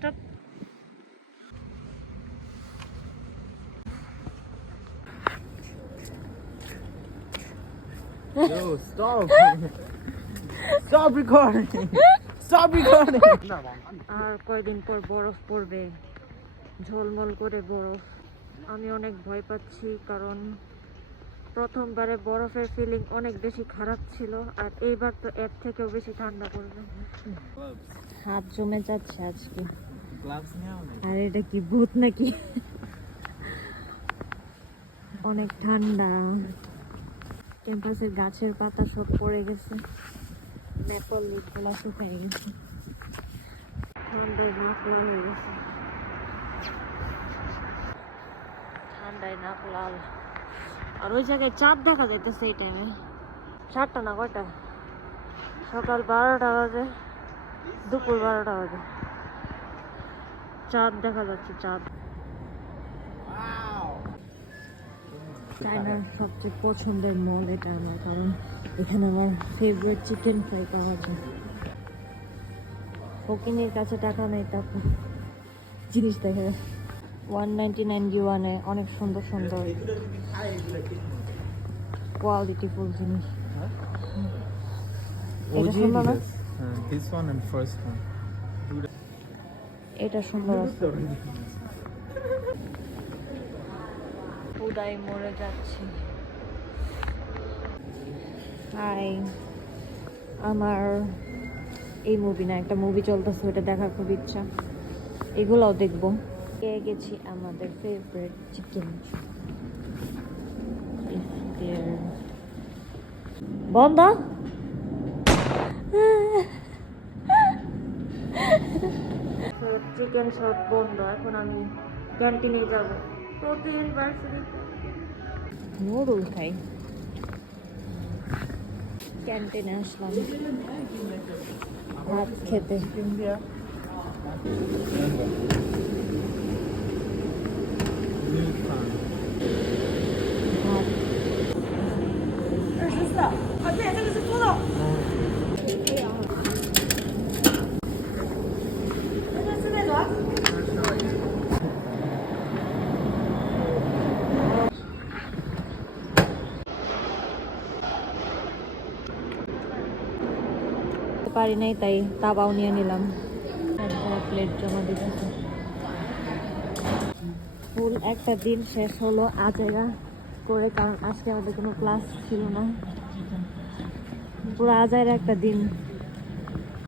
Stop. Yo, stop. Stop recording. Stop recording. আর কয়দিন পর বরফ পড়বে, ঝলমল করে বরফ। আমি অনেক ভয় পাচ্ছি, কারণ প্রথমবারে বরফের ফিলিং অনেক বেশি খারাপ ছিল, আর এইবার তো এর থেকেও বেশি ঠান্ডা পড়বে। হাত জমে যাচ্ছে আজকে। আর এটা কি ভূত নাকি? অনেক ঠান্ডা। ক্যাম্পাসের গাছের পাতা সব পড়ে গেছে, ম্যাপল লিপগুলা শুকিয়ে গেছে, ঠান্ডায় নাক লাল হয়ে গেছে। ঠান্ডায় নাক লাল। আর ওই জায়গায় চাঁদ দেখা যাইতেছে এই টাইমে। 7টা না কয়টা? সকাল 12টা বাজে, দুপুর 12টা বাজে। চাঁদ দেখা যাচ্ছে, চাঁদ। চায়নার সবচেয়ে পছন্দের মল এটা আমার, কারণ এখানে আমার ফেভারিট চিকেন ফ্রাই পাওয়া যায়। ফকিনের কাছে টাকা নেই, তারপর জিনিস দেখে। 199 ইউয়ানে অনেক সুন্দর সুন্দর কোয়ালিটিফুল জিনিস। এটা সুন্দর না? This one and first one. এটা সুন্দর আছে। উদয় মরে যাচ্ছি। হাই, আমার এই মুভি না, একটা মুভি চলতেছে, ওটা দেখার খুব ইচ্ছা। এগুলোও দেখবো। পেয়ে গেছি আমাদের ফেভারিট চিকেন। বন্ধ। চিকেন শপ বন্ধ। এখন আমি ক্যান্টিনে যাব। প্রতিদিন নুডল খাই। ক্যান্টিনে আসলাম ভাত খেতে। পারি নাই, তাই তাবাও নিয়ে নিলাম। প্লেট জমা দিতেছে। ফুল একটা দিন শেষ হলো আজেরা করে, কারণ আজকে আমাদের কোনো ক্লাস ছিল না। পুরো আজেরা একটা দিন।